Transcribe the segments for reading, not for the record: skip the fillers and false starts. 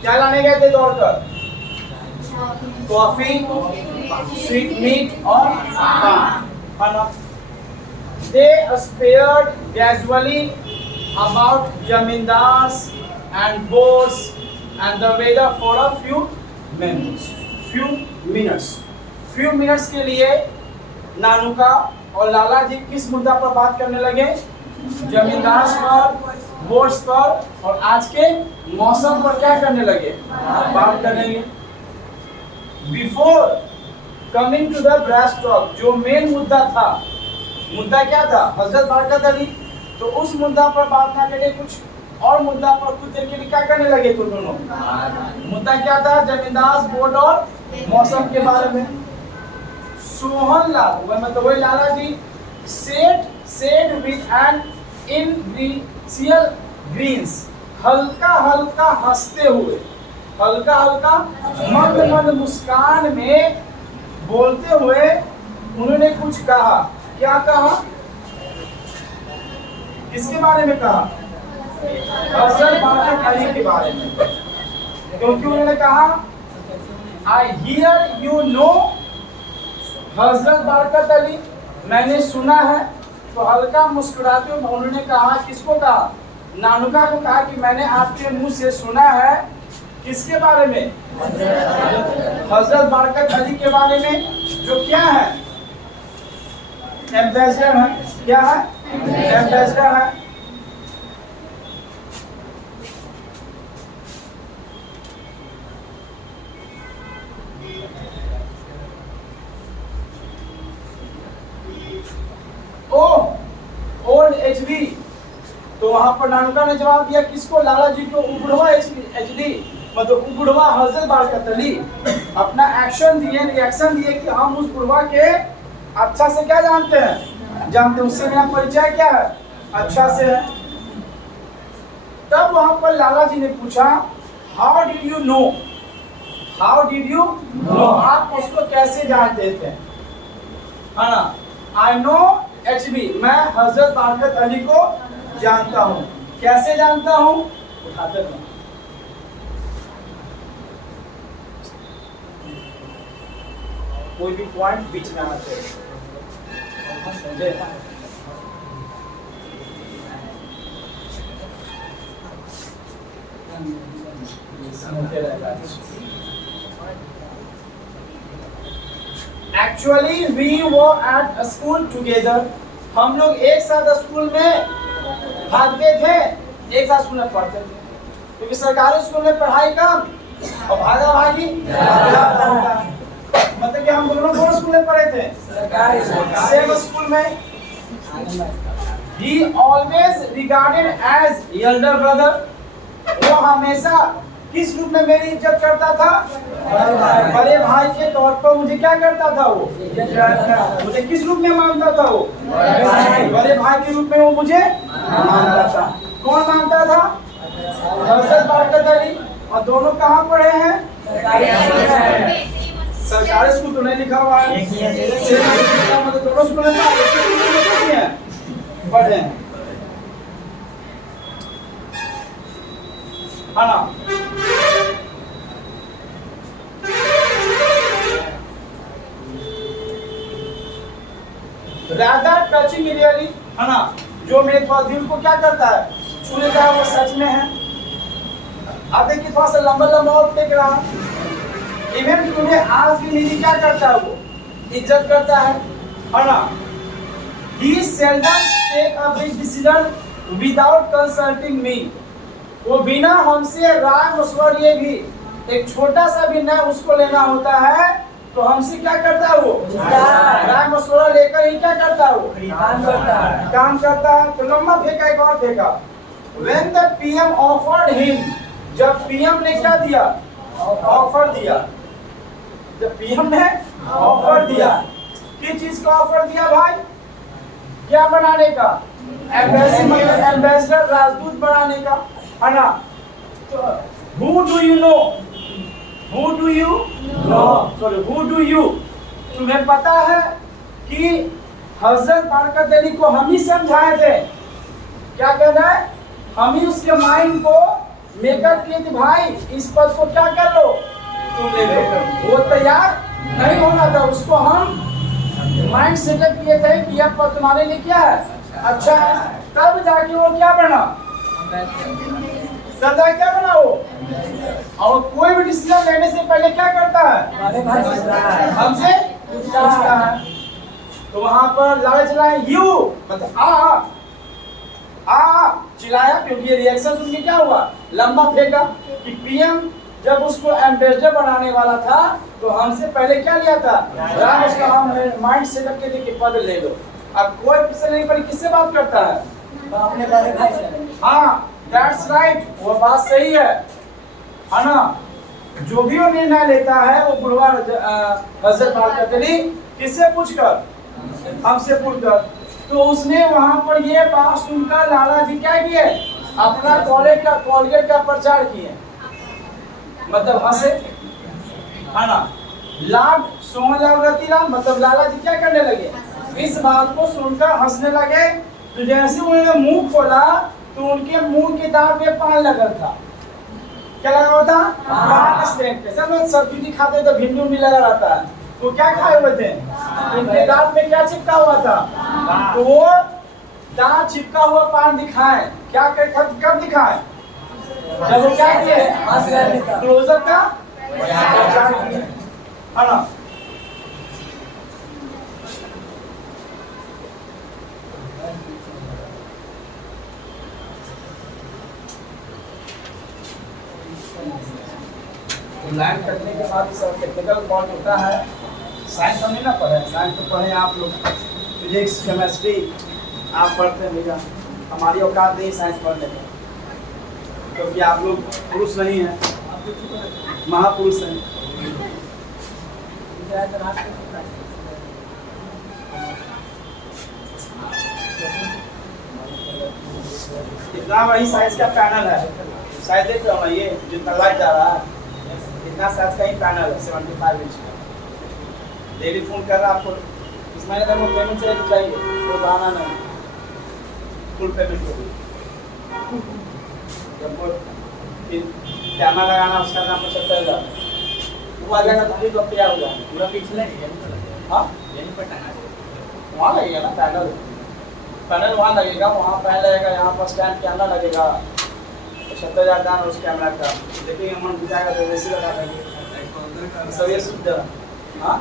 क्या लाने गए थे दौड़कर? कॉफी, स्वीट मीट और पान। They spared gradually about Jamindas and boats and the weather for a few minutes. Few minutes के लिए नानुका और लाला जी किस मुद्दा पर बात करने लगे? जमींदार पर, बोट्स पर और आज के मौसम पर क्या करने लगे? बात करने लगे। Before coming to the brass talk, जो मेन मुद्दा था, मुद्दा क्या था? हजरत बरकत अली। तो उस मुद्दा पर बात ना करके कुछ और मुद्दा पर कुछ देर के लिए क्या करने लगे तुम दोनों? मुद्दा क्या था? जमींदार, बोट और मौसम के बारे में। सोहन लाल, मतलब वही लाला जी, said with an initial grins, हल्का हल्का हंसते हुए, हल्का हल्का मंद मंद मुस्कान में बोलते हुए उन्होंने कुछ कहा। क्या कहा? किसके बारे में कहा? हजरत बरकत अली के बारे में। क्योंकि उन्होंने कहा I hear you know हजरत बरकत अली, मैंने सुना है। तो हल्का मुस्कुराते हुए उन्होंने कहा, किसको कहा? नानुका को कहा कि मैंने आपके मुंह से सुना है। किसके बारे में? हजरत बरकत अली के बारे में, जो क्या है? एम्बेसडर है। क्या है? एम्बेसडर है। Old HD. तो वहां पर नानुका ने जवाब दिया किसको? लाला जी को। उबड़वा एचडी मतलब उबड़वा हजरत बरकत अली अपना एक्शन दिए, रिएक्शन दिए कि हम उस बुढ़वा के अच्छा से क्या जानते हैं, जानते हैं, उससे मेरा परिचय क्या है? अच्छा से है। तब वहां पर लाला जी ने पूछा how did you know? How did you know? आप उसको कैसे जानते थे? है ना? आई नो एचबी, मैं हजरत बरकत अली को जानता हूँ। कैसे जानता हूँ? उठाते हैं। कोई भी पॉइंट बीच में आना चाहिए। Actually we were at a school together, हम लोग एक साथ स्कूल में भागते थे, एक साथ स्कूल में पढ़ते थे। क्योंकि सरकारी स्कूल में पढ़ाई कम और भागा भागी ज्यादा। मतलब कि हम दोनों स्कूल में पढ़े थे, सरकारी सेम स्कूल में। He always regarded as elder brother, वो हमेशा किस रूप में मेरी इज्जत करता था? बड़े भाई के तौर पर मुझे क्या करता था? वो मुझे किस रूप में मानता था? वो बड़े भाई के रूप में वो मुझे मानता था। कौन मानता था? हजरत बरकत अली। और दोनों कहाँ पढ़े हैं? सरकारी स्कूल तो नहीं लिखा हुआ है, मतलब दोनों स्कूल में पढ़े हैं। है ना? रादर टचिंग रियली, है ना? जो मेरे थोड़ा दिल को क्या करता है, छू लेता है, वो सच में है। अब देखिए थोड़ा सा लंबा लंबा और टेक रहा। इवन टुडे, आज भी मेरी क्या करता है? वो इज्जत करता है ना? He seldom take a big decision without consulting me, वो बिना हमसे राय मशवरे भी एक छोटा सा भी निर्णय उसको लेना होता है तो हमसे क्या करता है? वो राय मशवरा लेकर ही क्या करता है? वो काम करता है। तो लंबा फेंका, एक और फेंका। When the PM offered him, जब PM ने क्या दिया? ऑफर दिया। जब PM ने ऑफर दिया, किस चीज का ऑफर दिया भाई? क्या बनाने का? एम्बेसी, मतलब एम्बेसडर, राजदूत बनाने का, है ना? तो who do you know? Who do you know? Sorry, who do you? तुम्हें पता है कि हजरत बरकत अली को हम ही समझाए थे। क्या कहना है? हम ही उसके माइंड को मेकअप किए थे भाई इस पद को क्या कर लो तुम ले लो, वो तैयार नहीं होना था, उसको हम माइंड सेटअप किए थे कि यह पद तुम्हारे लिए क्या है, अच्छा है, तब जाके वो क्या बना, तब जाके क्या बना वो। और कोई भी डिसीजन लेने से पहले क्या करता है, हमसे पूछता है। तो वहां पर लाला चिल्लाए यू मतलब आ चिल्लाया, क्योंकि ये रिएक्शन सुन के क्या हुआ, लंबा फेंका कि पीएम जब उसको एम्बेसडर बनाने वाला था तो हमसे पहले क्या लिया था, राम उसका हम माइंड सेटअप के लिए पद ले लो। अब कोई किसी नहीं पर किससे बात करता है, अपने बड़े भाई से। हाँ दैट्स राइट, वो बात सही है ना। जो भी वो निर्णय लेता है वो बुढ़वा हजरत बात करते नहीं, किससे पूछकर, हमसे पूछकर। तो उसने वहां पर ये बात सुनकर लाला जी क्या किए, अपना कॉलगेट का प्रचार किए, मतलब हंसे, है ना। लाड सोमलाल रतिराम मतलब लाला जी क्या करने लगे, इस बात को सुनकर हंसने लगे। तो जैसे उन्होंने मुंह खोला तो उनके मुंह के दांत में पान लगा था, क्या लगा हुआ था, पान स्टैंड पे। सब सब्जी नहीं खाते तो भिंडी उंडी लगा रहता है, तो क्या खाए हुए थे, उनके दांत में क्या चिपका हुआ था, तो वो दांत चिपका हुआ पान दिखाए, क्या कब दिखाए, जब वो क्या किए, क्लोजअप का प्रचार किए, है ना। लाइन कटने के बाद सब टेक्निकल फॉल्ट होता है। साइंस हमने ना पढ़ा है, साइंस तो पढ़े आप लोग, फिजिक्स केमिस्ट्री आप पढ़ते हैं भैया, हमारी औकात नहीं साइंस पढ़ने की, क्योंकि आप लोग पुरुष नहीं हैं, महापुरुष हैं। इतना वही साइंस का पैनल है, शायद देख रहे हो ना, ये जितना लाइट जा रहा है इतना साइंस का ही पैनल है 75 इंच का। डेली फोन कर रहा आपको, इस महीने तक वो पेमेंट चाहिए तो चाहिए, कोई बहाना नहीं, फुल पेमेंट होगी। जब वो कैमरा लगाना उसका नाम 75,000 वो आ जाएगा तो तो तैयार हो जाएगा पूरा पिछले। हाँ वहाँ लगेगा ना पैनल, पैनल वहाँ लगेगा, वहाँ पैनल लगेगा, यहाँ पर स्टैंड कैमरा लगेगा, 70,000 दाम उस कैमरा का। देखिए मन बुझाएगा तो वैसे लगा देंगे सब ये शुद्ध। हाँ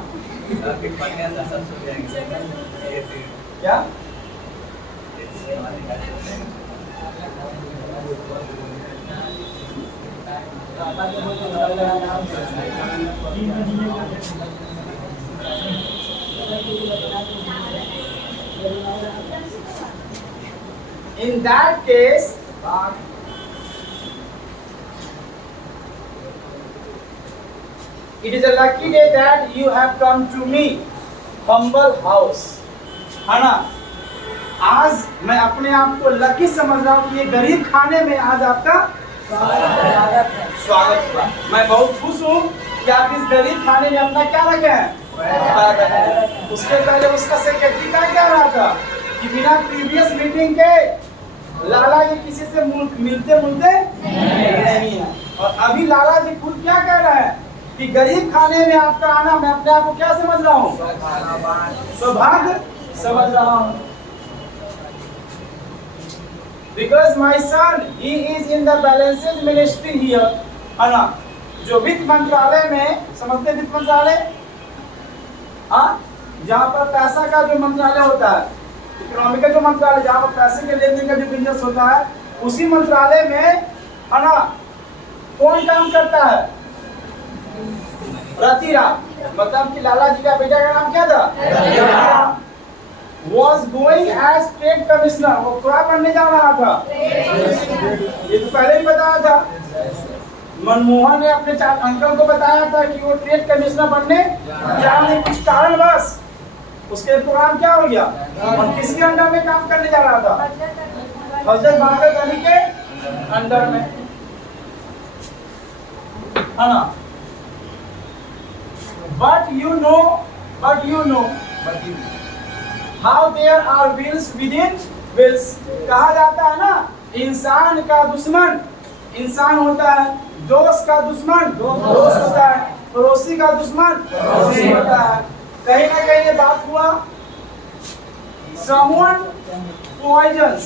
क्या in that case it is a lucky day that you have come to me humble house, है ना। आज मैं अपने आप को लकी समझ रहा हूँ कि ये गरीब खाने में आज आपका स्वागत हुआ। मैं बहुत खुश हूँ कि आप इस गरीब खाने में अपना क्या रखे हैं। उसके पहले उसका सेक्रेटरी का क्या रहा था कि बिना प्रीवियस मीटिंग के लाला जी किसी से मिलते नहीं है, और अभी लाला जी खुद क्या कह रहे हैं कि गरीब खाने में आपका आना मैं अपने आप को क्या समझ रहा हूँ, सौभाग्य समझ रहा हूँ। Because my son he is in the balances ministry here, है ना। जो वित्त मंत्रालय में, समझते वित्त मंत्रालय, हाँ जहाँ पर पैसा का जो मंत्रालय होता है, इकोनॉमी का जो मंत्रालय जहाँ पर पैसे के लेन देन का जो बिजनेस होता है, उसी मंत्रालय में, है ना, कौन काम करता है, रतिराम। मतलब कि लाला जी का बेटा का नाम क्या था, Ratiram. Was going as state commissioner, वो क्या बनने जा रहा था, ये तो पहले ही बताया था। मनमोहन ने अपने अंकल को बताया था कि वो ट्रेड कमिश्नर बनने जा रहे, कुछ कारण बस उसके प्रोग्राम क्या हो गया, और किसके अंडर में काम करने जा रहा था, हजरत बागत अली के अंडर में, है ना। But you know how there are wills within wills। कहा जाता है ना, इंसान का दुश्मन इंसान होता है, दोस्त का दुश्मन दोस्त होता है, पड़ोसी का दुश्मन पड़ोसी होता है। कहीं ना कहीं ये बात हुआ, someone poisons,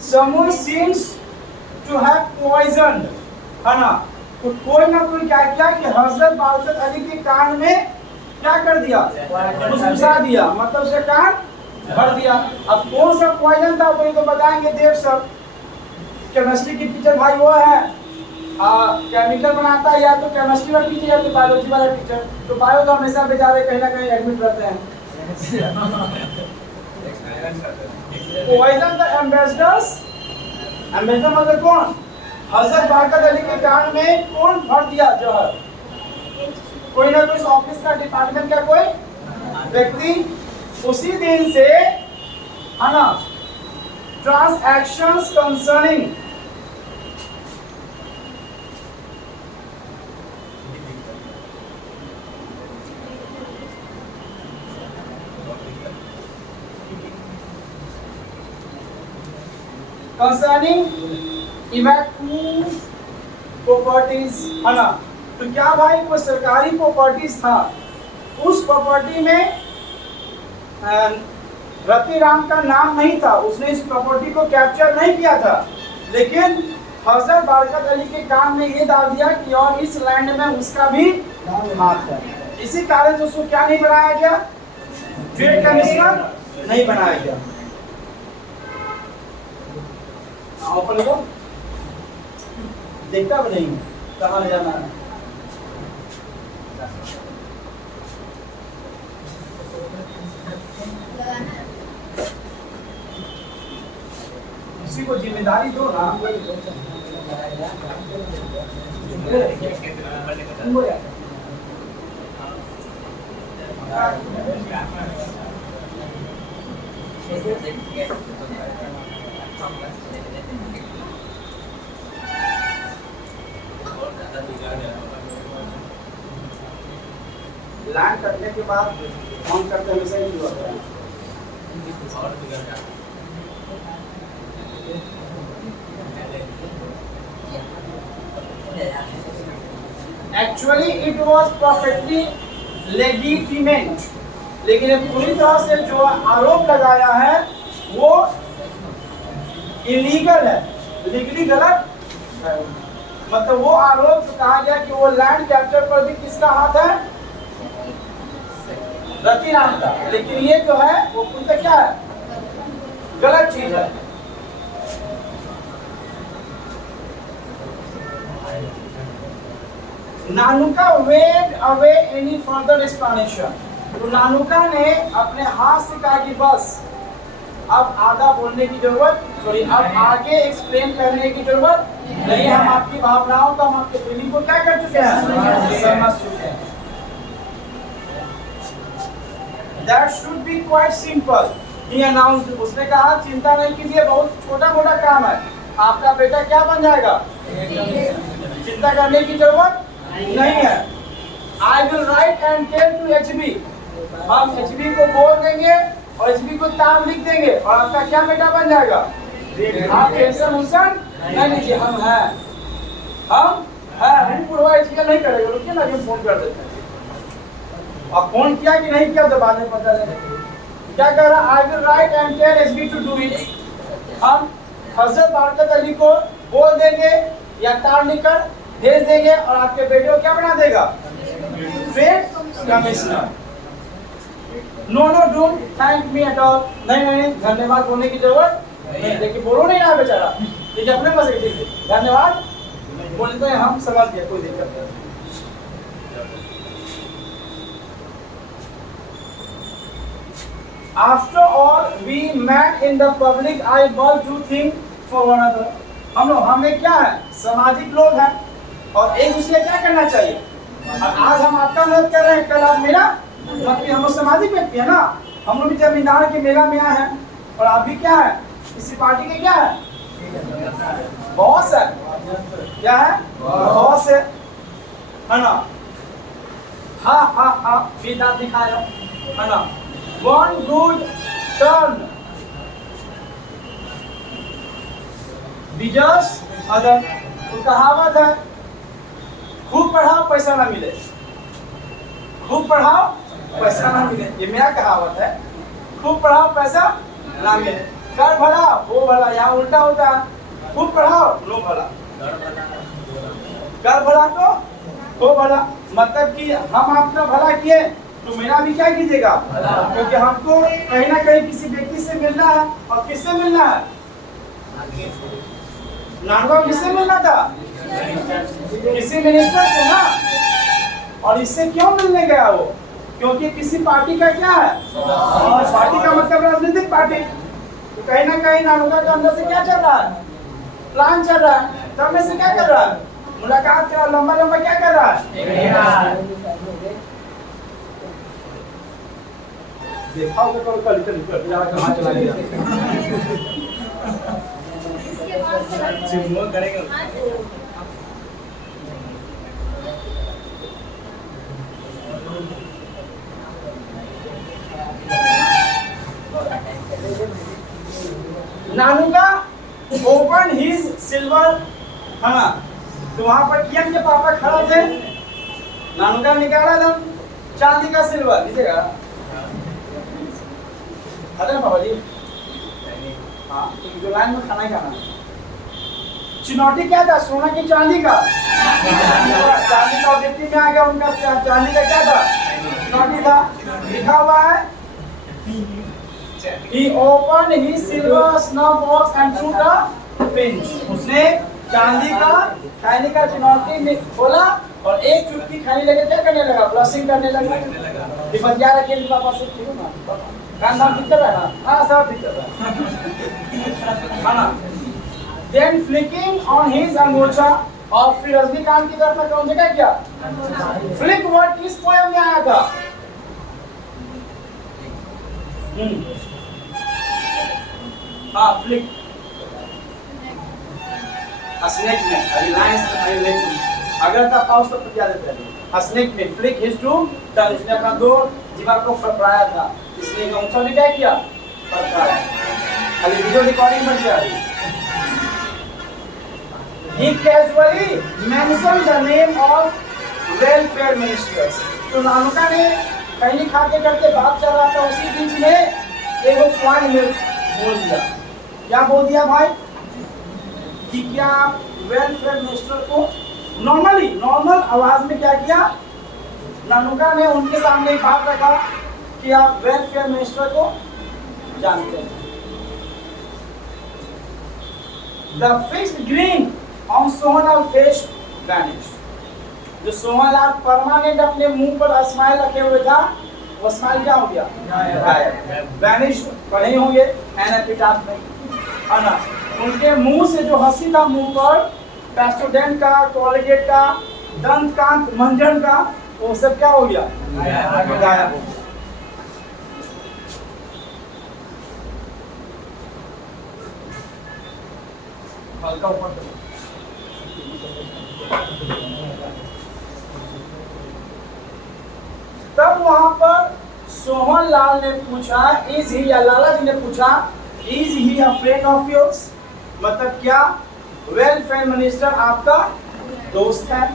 someone seems to have poisoned, है ना। तो कोई ना कोई क्या किया कि हजरत बारकत अली के कान में क्या कर दिया, घुसा दिया, मतलब उसका कान भर दिया। अब कौन सा पॉइजन था वही तो बताएंगे देव सर। केमिस्ट्री की टीचर भाई वो है, केमिकल बनाता है, या तो केमिस्ट्री वाला टीचर या तो बायोलॉजी वाला टीचर। तो बायो तो हमेशा बेचारे कहीं ना कहीं एडमिट रहते हैं। पॉइजन द एम्बेसडर्स, एम्बेसडर मतलब कौन, हजरत बरकत अली के कान में कौन भर दिया जहर, कोई ना कोई ऑफिस का डिपार्टमेंट का कोई व्यक्ति। उसी दिन से है ना ट्रांसैक्शंस कंसर्निंग इवैक्यू प्रॉपर्टीज, है ना। तो क्या भाई कोई सरकारी प्रॉपर्टीज था, उस प्रॉपर्टी में रति राम का नाम नहीं था, उसने इस प्रॉपर्टी को कैप्चर नहीं किया था, लेकिन हजरत बरकत अली के कान में ये डाल दिया कि और इस लैंड में उसका भी हाथ है। इसी कारण से उसको क्या नहीं बनाया गया, ट्रेड कमिश्नर नहीं बनाया गया। ओपन को देखता भी नहीं कहाँ ले जाना है। किसी को जिम्मेदारी दो ना। लैंड करने के बाद ऑन करते हमेशा ही होता है। Actually it was perfectly legitimate, लेकिन ये पूरी तरह से जो आरोप लगाया है वो इलीगल है, लीगली गलत है। मतलब वो आरोप कहा गया कि वो लैंड कैप्चर पर भी किसका हाथ है, रति राम का, लेकिन ये जो है वो पूरा क्या है, गलत चीज है। नानुका वेड अवे एनी फर्दर एक्सप्लेनेशन। तो नानुका ने अपने हाथ से कहा कि बस अब आधा बोलने की जरूरत, सॉरी अब आगे एक्सप्लेन करने की जरूरत नहीं, हम आपकी भावनाओं का, हम आपके फीलिंग को क्या कर चुके हैं, समझ चुके हैं। That should be quite simple, he announced। उसने कहा चिंता नहीं कीजिए, बहुत छोटा मोटा काम है, आपका बेटा क्या बन जाएगा, चिंता करने की जरूरत नहीं है। I will write and tell to HB, हम HB को बोल देंगे और HB को तार लिख देंगे और आपका क्या बेटा बन जाएगा, आप टेंशन उसन नहीं लीजिए, हम हैं, हम हैं, पूरा HB नहीं करेगा, रुकिए ना, हम फोन कर देते हैं। अब फोन किया कि नहीं किया तो बाद में पता चलेगा। क्या कह रहा, I will write and tell HB to do it। हम हजरत बरकत अली को बोल देंगे या तार लिखकर भेज देंगे और आपके बेटे को क्या बना देगा, trade commissioner. No no don't thank me at all, नहीं नहीं धन्यवाद बोलने की जरूरत नहीं, लेकिन बोलो नहीं ना बेचारा, लेकिन अपने पास ठीक है, धन्यवाद बोलते हैं, हम समझ गए, कोई दिक्कत नहीं। After all we met in the public eye but to think for one another। हमें क्या है, सामाजिक लोग हैं और एक दूसरे क्या करना चाहिए। और आज हम आपका मदद कर रहे हैं, कल आप मेरा, मतलब हम लोग सामाजिक व्यक्ति है ना, हम लोग भी जमींदार के मेला में आए हैं और आप भी क्या है, इसी पार्टी के क्या है, बॉस है, क्या है, बॉस है ना। हा हा हा दांत दिखाया है ना। One good turn begets other. तो कहावत है, खूब पढ़ाओ पैसा ना मिले, खूब पढ़ाओ पैसा ना मिले, ये मेरा कहावत है। खूब पढ़ाओ पैसा ना मिले, कर भला वो भला, यहाँ उल्टा होता है, खूब पढ़ाओ लो भला, कर भला तो वो भला। मतलब कि हम आपका भला किए तो मेरा भी क्या कीजिएगा, क्योंकि हमको कहीं ना कहीं किसी व्यक्ति से मिलना है। और किससे मिलना है, नानवा किससे मिलना था, किसी मिनिस्टर से ना। और इससे क्यों मिलने गया वो, क्योंकि किसी पार्टी का क्या है, पार्टी का मतलब राजनीतिक पार्टी। तो कहीं ना कहीं नानुका के अंदर से क्या चल रहा है, प्लान चल रहा है। तब में से क्या कर रहा है, मुलाकात कर, लंबा लंबा क्या कर रहा है, देखा होगा कल कहाँ चला गया करेंगे। नानुका ओपन हिज सिल्वर, है ना। तो वहां पर कियन के पापा खड़ा थे, नानुका निकाला था चांदी का सिल्वर, लीजिएगा खाते ना पापा जी। हाँ, तो जो लाइन में खाना ही खाना। चुनौती क्या था, सोना की चांदी का, चांदी का ऑब्जेक्टिव में आ गया उनका, चांदी का क्या था, चुनौती था। लिखा हुआ है He opened his silver snuff box and took a pinch. उसने चांदी का खैनी का चुनौती में खोला और एक चुटकी खैनी लेकर क्या करने लगा, ब्लशिंग करने लगा। ये बतिया रखे पापा से, ठीक है ना, कान नाम भीतर है ना, हाँ सब भीतर है ना। Then flicking on his अंगूठा, और फिर रजनीकांत की तरफ कौन से क्या किया, फ्लिक वर्ड किस पोएम में आया था, हाँ फ्लिक, स्नेक में, अभी लाइंस में लेकिन अगर था पाउस तो क्या देते हैं, स्नेक में फ्लिक हिज टू टंग, इसने अपना दो जीवा को फड़फड़ाया था, इसलिए अंगूठा ने क्या किया, फड़फड़ाया। अभी वीडियो रिकॉर्डिंग बन गया। He casually mentioned the name of welfare ministers. तो नानुका ने कहीं खाते करते बात चल रहा था, उसी बीच में एक फ्लाइंग में बोल दिया। क्या बोल दिया भाई, कि क्या वेलफेयर मिनिस्टर को नॉर्मल आवाज में क्या किया, नानुका ने उनके सामने एक बात रखा कि आप वेलफेयर मिनिस्टर को जानते हैं। The fixed grin on Sohanlal face vanished. जो सोहनलाल परमानेंट अपने मुंह पर स्माइल रखे हुए था, वो स्माइल क्या हो गया, गायब, वैनिश पढ़े होंगे एपिटाफ में, है ना। उनके मुंह से जो हंसी था मुंह पर, पेस्टोडेंट का, कोलगेट का, दंतकांत मंजन का, वो सब क्या हो गया, गायब। हल्का ऊपर तब वहां पर सोहनलाल ने पूछा, इज ही, या लाला जी ने पूछा, is he a friend of yours, मतलब क्या वेलफेयर मिनिस्टर आपका दोस्त है।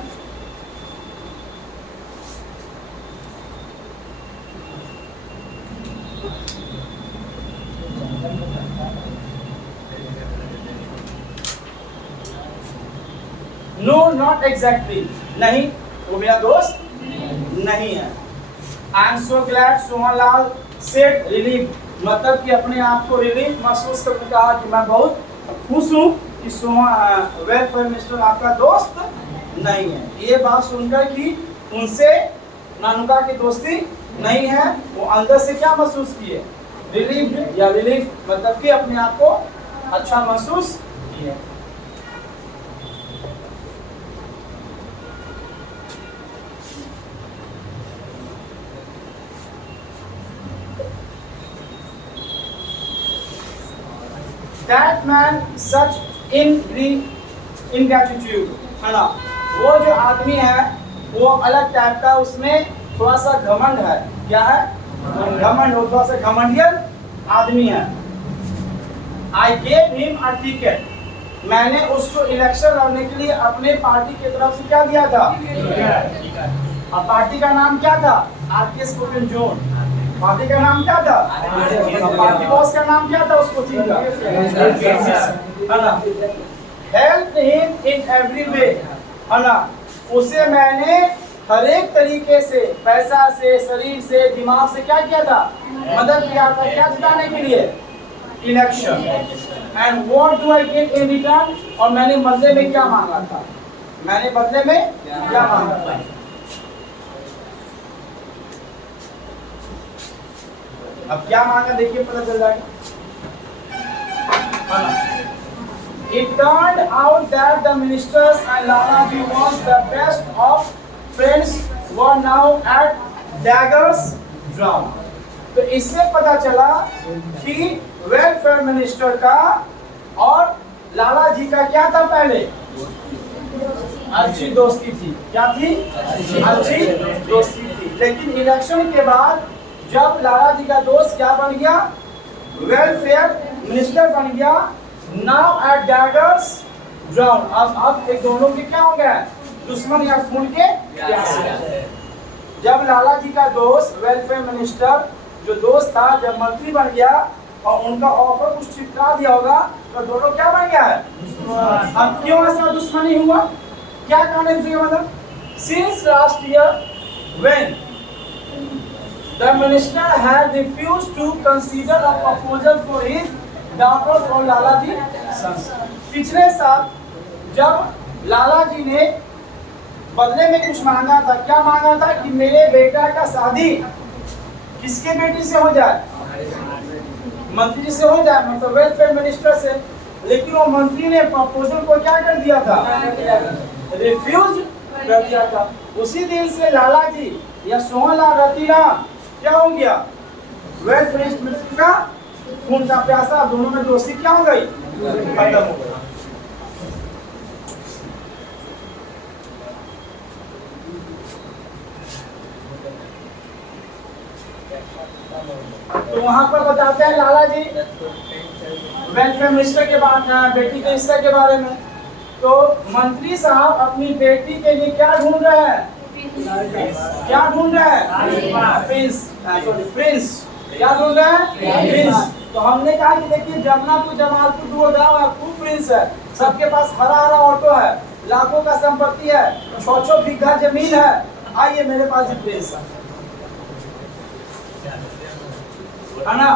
नो नॉट एग्जैक्टली, नहीं वो मेरा दोस्त नहीं है। I am so glad, Sohanlal said relief, मतलब कि अपने आप को रिलीफ महसूस करके कहा कि मैं बहुत खुश हूँ कि वेलफेयर मिनिस्टर आपका दोस्त नहीं है। ये बात सुनकर कि उनसे नानुका की दोस्ती नहीं है, वो अंदर से क्या महसूस किए, रिलीफ, या रिलीफ मतलब कि अपने आप को अच्छा महसूस किए। That man such ingratitude, है ना। वो जो आदमी है वो अलग टाइप का, उसमें थोड़ा सा घमंड है। क्या है, घमंड, वो थोड़ा सा घमंडियन आदमी है। I gave him a ticket, मैंने उसको इलेक्शन लड़ने के लिए अपने पार्टी की तरफ से क्या दिया था? अब पार्टी का नाम क्या था? RKS Koppen zone. पार्टी का नाम क्या था? पार्टी बॉस का नाम क्या था? उसको ठीक था, help him in every way, है ना। उसे मैंने हर एक तरीके से, पैसा से, शरीर से, दिमाग से क्या किया था? मदद किया था। क्या जिताने के लिए? Election. And what do I get in return? और मैंने बदले में क्या मांगा था? मैंने बदले में क्या मांगा था? अब क्या मांगा देखिए, पता चल जाएगा। It turned out that the ministers and Lalaji was the best of friends were now at daggers drawn. तो इससे पता चला कि वेलफेयर मिनिस्टर का और लाला जी का क्या था? पहले अच्छी दोस्ती थी। क्या थी? अच्छी दोस्ती थी। लेकिन इलेक्शन के बाद जब लाला जी का दोस्त क्या बन गया? वेलफेयर मिनिस्टर बन गया। नाउ एट डैगर्स ड्राउन, अब एक दोनों के क्या हो गया? दुश्मन या खून के प्यासे। जब लाला जी का दोस्त वेलफेयर मिनिस्टर जो दोस्त था, जब मंत्री बन गया और उनका ऑफर कुछ चिपका दिया होगा, तो दोनों क्या बन गया है? अब क्यों ऐसा दुश्मनी हुआ? क्या कारण है? मतलब since last year when the minister had refused to consider a proposal for his daughter for Lalaji sons. पिछले साल जब लाला जी ने बदले में कुछ मांगा था, क्या मांगा था? कि मेरे बेटा का शादी किसके बेटी से हो जाए? मंत्री से हो जाए, मतलब वेलफेयर मिनिस्टर से। लेकिन वो मंत्री ने प्रपोजल को क्या कर दिया था? रिफ्यूज कर दिया था। उसी दिन से लाला जी या सोहनलाल रतीना क्या हो गया? वेलफेयर मिनिस्टर का खून का प्यासा। दोनों में दोस्ती क्या हो गई? खत्म हो गई। तो वहां पर बताते हैं लाला जी वेलफेयर मिनिस्टर के बेटी के हिस्से के बारे में। तो मंत्री साहब अपनी बेटी के लिए क्या ढूंढ रहे हैं? क्या ढूंढ रहे हैं? प्रिंस। प्रिंस क्या ढूंढ रहे हैं? प्रिंस। तो हमने कहा कि देखिए, जमुनापुर जमालपुर दो गांव है, खूब प्रिंस है, सबके पास हरा हरा ऑटो है, लाखों का संपत्ति है, 6 बीघा जमीन है। आइए मेरे पास ही प्रिंस है ना।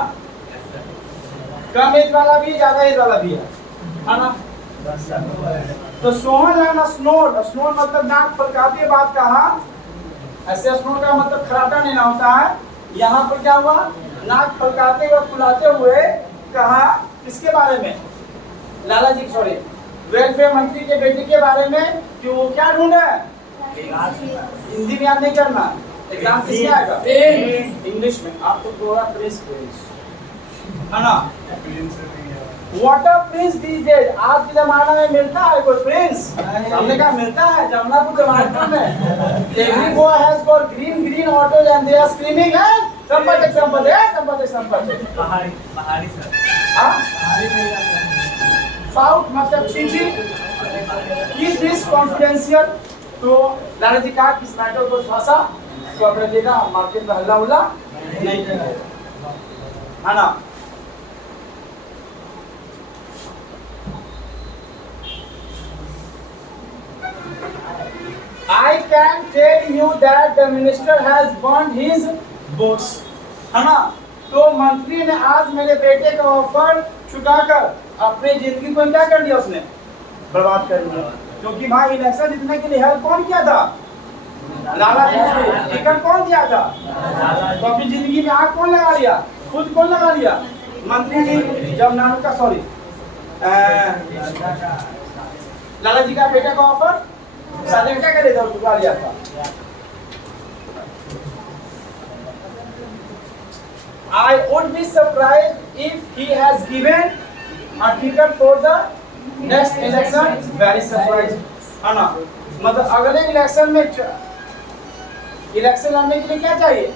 कम एज वाला भी, ज्यादा एज वाला भी है ना। तो सोहनलाल स्नोड, स्नोड मतलब नाक फलकाते बात कहा। ऐसे स्नोड का मतलब खराटा नहीं ना होता है। यहाँ पर क्या हुआ? नाक फलकाते हुए, फुलाते हुए कहा। किसके बारे में? लाला जी, सॉरी, वेलफेयर मंत्री के बेटे के बारे में। कि वो क्या ढूंढ है? हिंदी में याद नहीं करना, एग्जाम किसके आएगा? इंग्लिश में। आपको थोड़ा प्रिंस है ना। What a prince these days। आज के जमाने में मिलता है कोई प्रिंस? हमने कहा मिलता है जमुनापुर जमालपुर में। Every boy has got green autos and they are screaming, "Hey, संपत्ति संपत्ति, संपत्ति संपत्ति।" पहाड़ी सर। हाँ? Fault मतलब चीची। Keep this confidential। तो लाला जी कहा किस मैटर को फंसा तो अपने देगा, मार्केट में हल्ला उल्ला नहीं करेगा, है ना। I can tell you that the minister has burned his books, है ना। तो मंत्री ने आज मेरे बेटे का ऑफर छुटाकर अपनी जिंदगी को क्या कर दिया? उसने बर्बाद कर दिया। क्योंकि भाई इलेक्शन जीतने के लिए हेल्प कौन किया था? लाला जी ने। टिकट कौन दिया था? तो अपनी जिंदगी में आग कौन लगा लिया? खुद कौन लगा लिया? मंत्री जी। जब नानू का, सॉरी, लाला जी का बेटे का ऑफर शादी में क्या करे था? उठा लिया था। I would be surprised if he has given a ticket for the next election. Very surprised, है ना। मतलब अगले इलेक्शन में इलेक्शन लड़ने के लिए क्या चाहिए?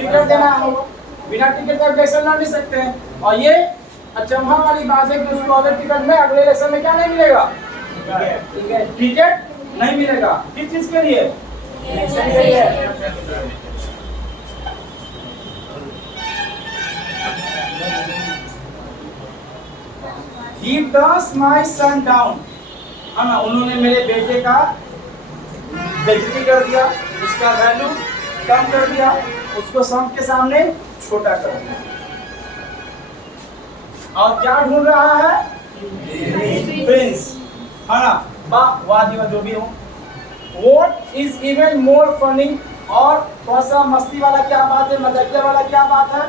टिकट देना होगा। बिना टिकट का इलेक्शन लड़ नहीं सकते हैं। और ये अचंभा वाली बात है कि उसको अगर टिकट में अगले इलेक्शन में क्या नहीं मिलेगा, टिकट नहीं मिलेगा। किस चीज के लिए? He thus my son down, है ना, उन्होंने मेरे बेटे का बेइज्जती कर दिया, उसका वैल्यू कम कर दिया, उसको सबके सामने छोटा कर दिया। और क्या ढूंढ रहा है? प्रिंस, है ना, वादी जो भी हो। What is even more funny, और थोड़ा सा मस्ती वाला क्या बात है, मजाकिया वाला क्या बात है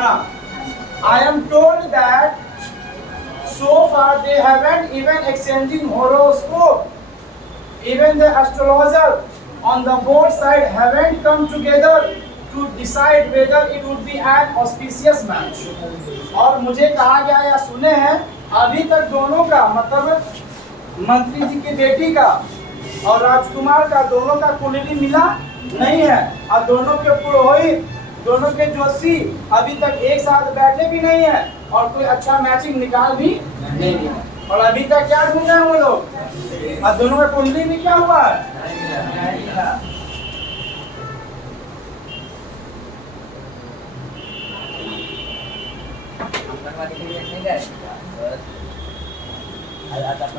ना? I am told that so far they haven't even exchanging horoscope. Even the astrologer on the both side haven't come together to decide whether it would be an auspicious match. और मुझे कहा गया या सुने हैं अभी तक दोनों का, मतलब मंत्री जी की बेटी का और राजकुमार का, दोनों का कुंडली मिला नहीं है। और दोनों के पुरोहित, दोनों के जोशी अभी तक एक साथ बैठे भी नहीं है और कोई अच्छा मैचिंग निकाल भी नहीं है। और अभी तक क्या ढूंढ रहे हैं वो लोग? और दोनों का कुंडली में क्या हुआ है?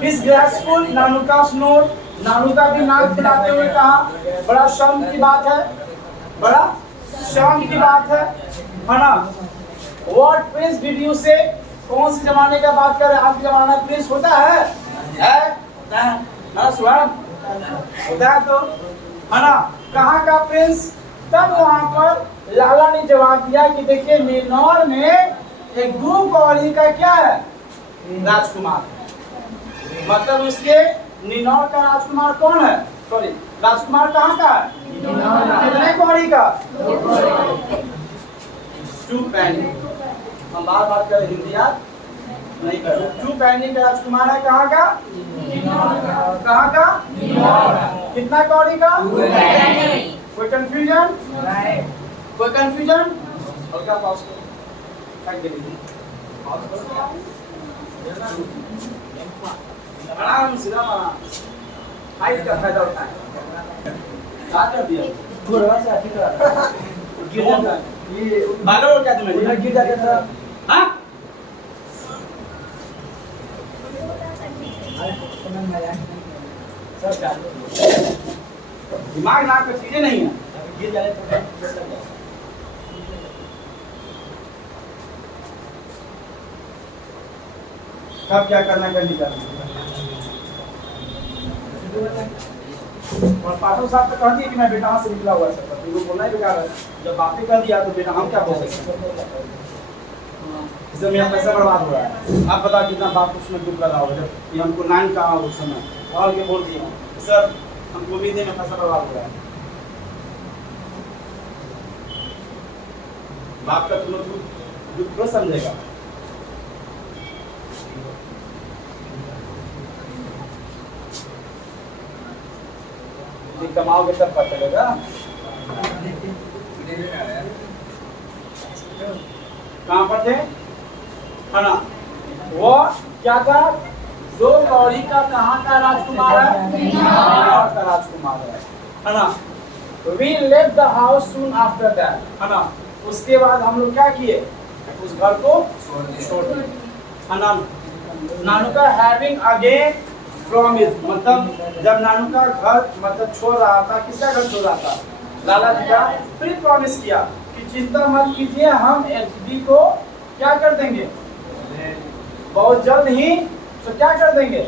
इस ग्रेसफुल नानुका स्नोर, नानुका भी नाक खिलाते हुए कहा, बड़ा शर्म की बात है, बड़ा शर्म की बात है ना? What prince did you say? कौन से जमाने का बात कर रहे हैं? आज के जमाना प्रिंस होता है? होता है ना, स्वयं होता है तो, है ना? कहाँ का प्रिंस? तब वहां पर लाला ने जवाब दिया कि देखिए नीनौर में एक 2 कौड़ी का क्या है? राजकुमार। मतलब उसके नीनौर का राजकुमार कौन है? सॉरी, राजकुमार कहाँ का है? कितने कौड़ी का? 2 पैनी। हम बार बार कर हिंदी याद नहीं कर रहे। 2 पैनी का राजकुमार है, कहाँ का? कहाँ का? कितना कौड़ी का? कोई कंफ्यूजन? कोई कंफ्यूजन? हल्का पॉज करो, आराम से हाइट का फायदा उठाएं। क्या कर दिया? थोड़ा सा ठीक है, गिर जाता है ये बालों क्या तुम्हें गिर जाता था? हाँ, दिमाग नाक में चीजें नहीं है, गिर जाए तो कब क्या करना कर निकालना। और पाठक साहब तो कह दिए कि मैं बेटा से निकला हुआ है, तो बोलना ही बेकार है। जब बातें कर दिया तो बेटा हम क्या बोल सकते हैं? इससे मेरा पैसा बर्बाद हो रहा है। आप बताओ कितना बाप उसमें दुख लगा होगा जब ये हमको 9 का उस समय और ये बोल दिया सर हमको भी देने में पैसा बर्बाद हो रहा है। बाप का तुम दुख क्यों समझेगा? कमाओगे तब पता चलेगा। कहाँ पर थे? है ना, वो क्या था? 2 कौड़ी का कहाँ का राजकुमार है? नीनौर का राजकुमार है ना। We left the house soon after that, है ना। उसके बाद हम लोग क्या किए? उस घर को छोड़ दिए, है ना। नानुका having again प्रॉमिस, मतलब जब नानू का घर मतलब छोड़ रहा था, किसका घर छोड़ रहा था? लाला जी का। फिर प्रॉमिस किया कि चिंता मत कीजिए, हम एचडी को क्या कर देंगे बहुत जल्द ही। तो क्या कर देंगे?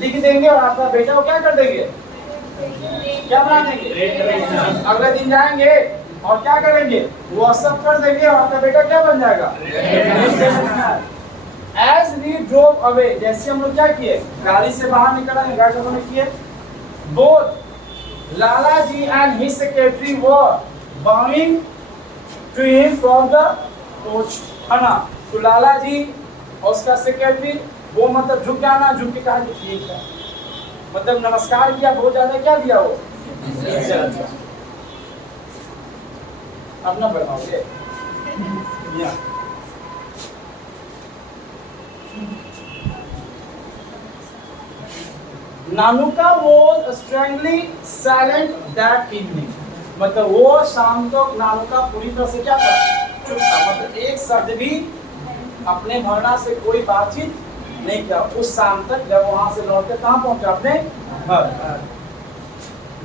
लिख देंगे और आपका बेटा को क्या कर देंगे? क्या बना देंगे? अगले दिन जाएंगे और क्या करेंगे? व्हाट्सएप कर देंगे और आपका बेटा क्या बन जाएगा? As we drove away, जैसे हम लोग क्या किए? गाड़ी से बाहर निकला, गाड़ी से किए। Both Lala ji and his secretary were bowing to him from the coach, है ना। तो लाला जी और उसका सेक्रेटरी वो मतलब झुक जाना, झुक के कहा कि ठीक है, मतलब नमस्कार किया, बहुत ज्यादा क्या दिया वो? अपना बढ़ाओगे नानुका was strangely silent that evening. मतलब वो शाम को नानुका पूरी तरह से क्या था, चुप था, मतलब एक शब्द भी अपने भरना से कोई बातचीत नहीं किया उस शाम तक, जब वहां से लौट के कहाँ पहुंचा, अपने घर।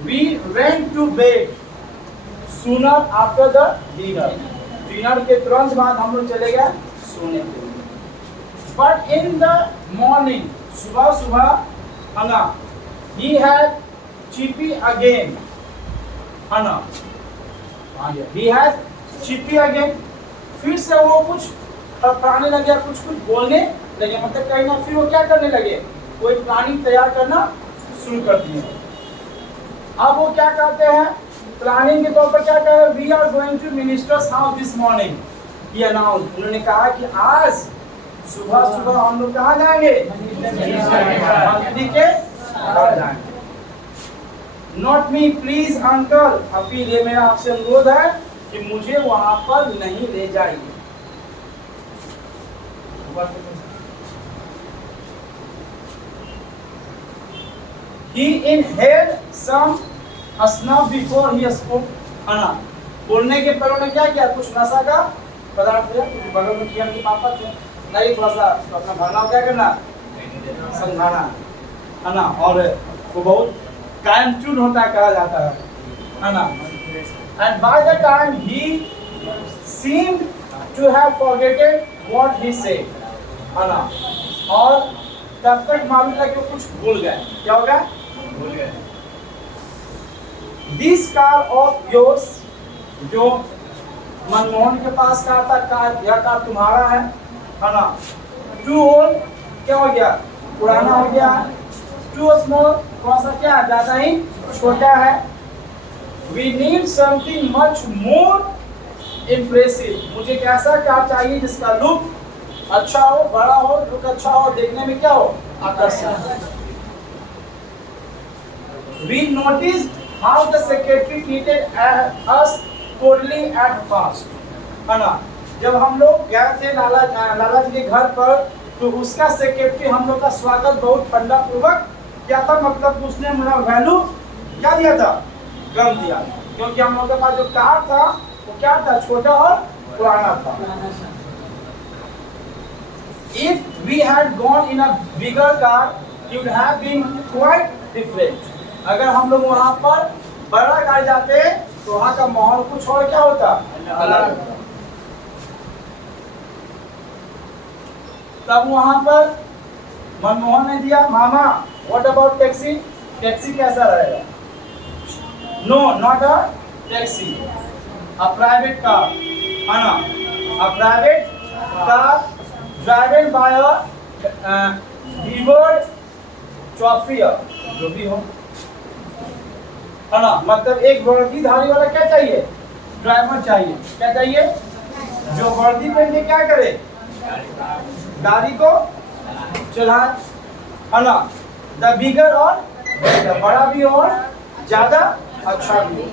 We went to bed sooner after the dinner. Dinner के तुरंत बाद हम लोग चले गए सोने के लिए। But in the morning, सुबह सुबह है ना, he had chippy again, है ना, he had chippy again, फिर से वो कुछ प्राणी लगे, कुछ कुछ बोलने लगे, मतलब कहीं ना फिर वो क्या करने लगे, कोई प्लानिंग तैयार करना शुरू कर दिए। अब वो क्या कहते हैं, प्लानिंग के तौर पर क्या कह रहे हैं, we are going to minister's house this morning, ये अनाउंस, उन्होंने कहा कि आज सुबह सुबह हम लोग कहाँ जाएंगे, मंत्री के घर जाएंगे। Not me please uncle, appeal, ये मेरा आपसे अनुरोध है कि मुझे वहां पर नहीं ले जाइए। He inhaled some snuff before he spoke, है ना, बोलने के पहले उन्होंने क्या किया, कुछ नशा का पदार्थ लिया, बगल में किया कि पापा थे नहीं, थोड़ा सा तो अपना भरना क्या करना, समझाना, है ना, और वो बहुत कायम ट्यून होता है, कहा जाता है ना। And by the time he seemed to have forgotten what he said, है ना, और तब तक मालूम था कि वो कुछ भूल गए, क्या हो गया, भूल गए। This car of yours, जो मनमोहन के पास कार था, कार, यह कार तुम्हारा है ना, too old, क्या हो गया, पुराना हो गया, too small, थोड़ा सा क्या, ज्यादा ही छोटा है। We need something much more impressive, मुझे कैसा कार चाहिए जिसका लुक अच्छा हो, बड़ा हो, लुक अच्छा हो, देखने में क्या हो, आकर्षक। We noticed how the secretary treated us coldly at first, है ना, जब हम लोग गए थे लाला जी के घर पर, तो उसका सेक्रेटरी हम लोग का स्वागत बहुत ठंडा पूर्वक क्या था, मतलब उसने मेरा वैल्यू क्या दिया था, कम दिया, क्योंकि हम लोग के पास जो कार था वो क्या था, छोटा और पुराना था। If we had gone in a bigger car, it would have been quite different. अगर हम लोग वहाँ पर बड़ा कार जाते तो वहाँ का माहौल कुछ और क्या होता, अलग होता। तब वहाँ पर मनमोहन ने दिया, मामा व्हाट अबाउट टैक्सी, टैक्सी कैसा रहेगा, no not a taxi, a private car, है ना, a private car driven by a liveried chauffeur, जो भी हो, है ना, मतलब एक वर्दीधारी वाला क्या चाहिए, ड्राइवर चाहिए, क्या चाहिए, जो वर्दी पहन के क्या करे, गाड़ी को चलाए, है ना, द बिगर और बड़ा भी और ज्यादा अच्छा भी।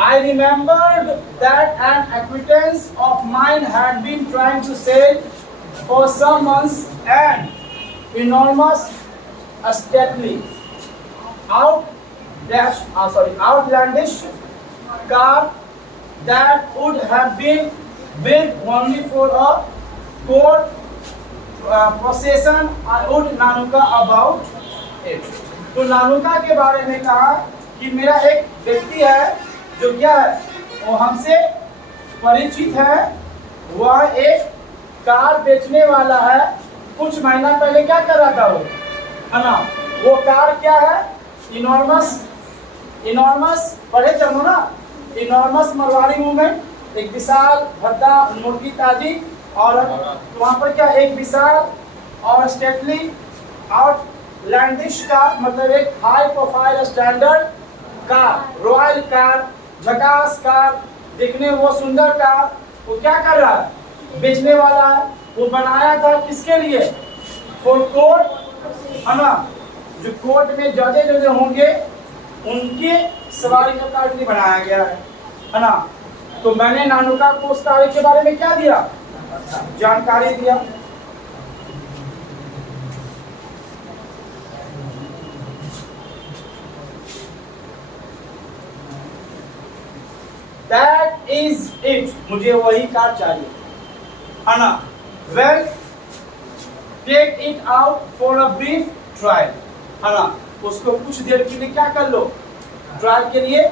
I remembered that an acquaintance of mine had been trying to sell for some months an enormous, stately, outlandish car that would have been built only for a court procession. I would नानुका about it. तो नानुका के बारे में कहा कि मेरा एक व्यक्ति है जो क्या है, वो हमसे परिचित है, वह एक कार बेचने वाला है। कुछ महीना पहले क्या कर रहा था वो, है ना, वो कार क्या है, इनॉर्मस, इनॉर्मस पढ़े चलो ना, इनॉर्मस मरवाड़ी मूवमेंट, एक विशाल भद्दा मुर्गी ताजी औरत, तो वहाँ पर क्या, एक विशाल और स्टेटली आउटलैंडिश कार, मतलब एक high profile standard car, royal car, झकास कार, दिखने वो सुंदर कार, वो क्या कर रहा है, बेचने वाला है। वो बनाया था किसके लिए, फॉर कोर्ट, है ना, जो कोर्ट में जजेज होंगे उनके सवारी का कार्ड नहीं बनाया गया है ना। तो मैंने नानुका को उस कार्य के बारे में क्या दिया, जानकारी दिया। That is it, मुझे वही कार चाहिए, है ना। Well, take it out for a brief trial, है ना। उसको कुछ देर के लिए क्या कर लो, ट्रायल के लिए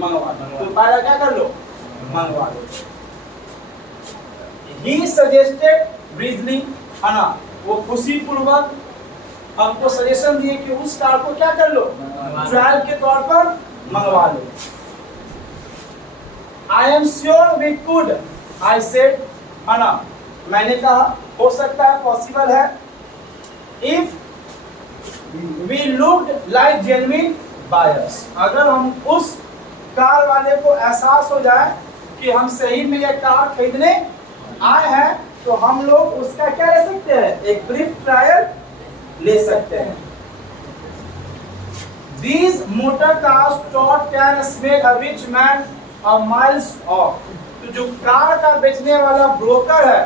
मंगवा लो। तो पहला क्या कर लो, मंगवा लो। He suggested briefly, है ना, वो खुशी पूर्वक हमको सजेशन दिए कि उस कार को क्या कर लो, ट्रायल के तौर पर मंगवा लो। I am sure we could, I said, है ना, मैंने कहा हो सकता है, पॉसिबल है। If we looked like genuine buyers, अगर हम उस कार वाले को एहसास हो जाए कि हम सही में ये कार खरीदने आए हैं, तो हम लोग उसका क्या ले सकते हैं, एक ब्रीफ ट्रायल ले सकते हैं। These motor cars taught can smell a rich man a miles off, तो जो कार का बेचने वाला ब्रोकर है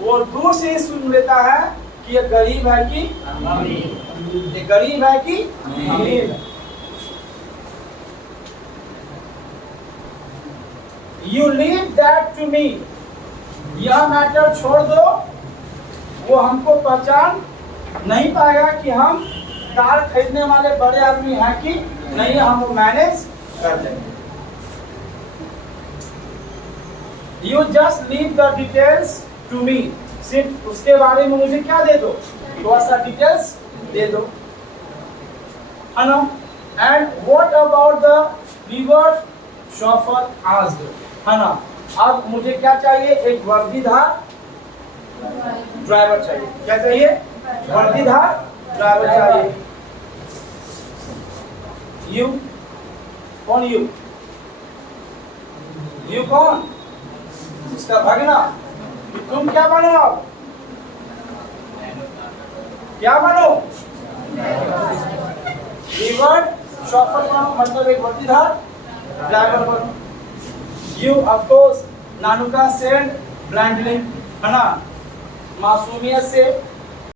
वो दूर से ही सुन लेता है कि ये गरीब है कि अमीर, ये गरीब है कि अमीर है। You leave that to me, यह मैटर छोड़ दो, वो हमको पहचान नहीं पाएगा कि हम कार खरीदने वाले बड़े आदमी हैं कि नहीं, हम वो मैनेज कर देंगे। You just leave the details to me, सिर्फ उसके बारे में मुझे क्या दे दो, थोड़ा सा डिटेल्स दे दो, है ना। And what about the reward, chauffeur asked, है ना। अब मुझे क्या चाहिए, एक वर्दीधार ड्राइवर चाहिए। क्या चाहिए, वर्दीधार ड्राइवर चाहिए। यू कौन, यू कौन, उसका भगना। तुम क्या बनो, अब क्या बनो, रिवर्ड शॉपर बनो, मतलब एक वर्दीधार ड्राइवर बनो। You of course, Nanuka said blandly, है ना, मासूमियत से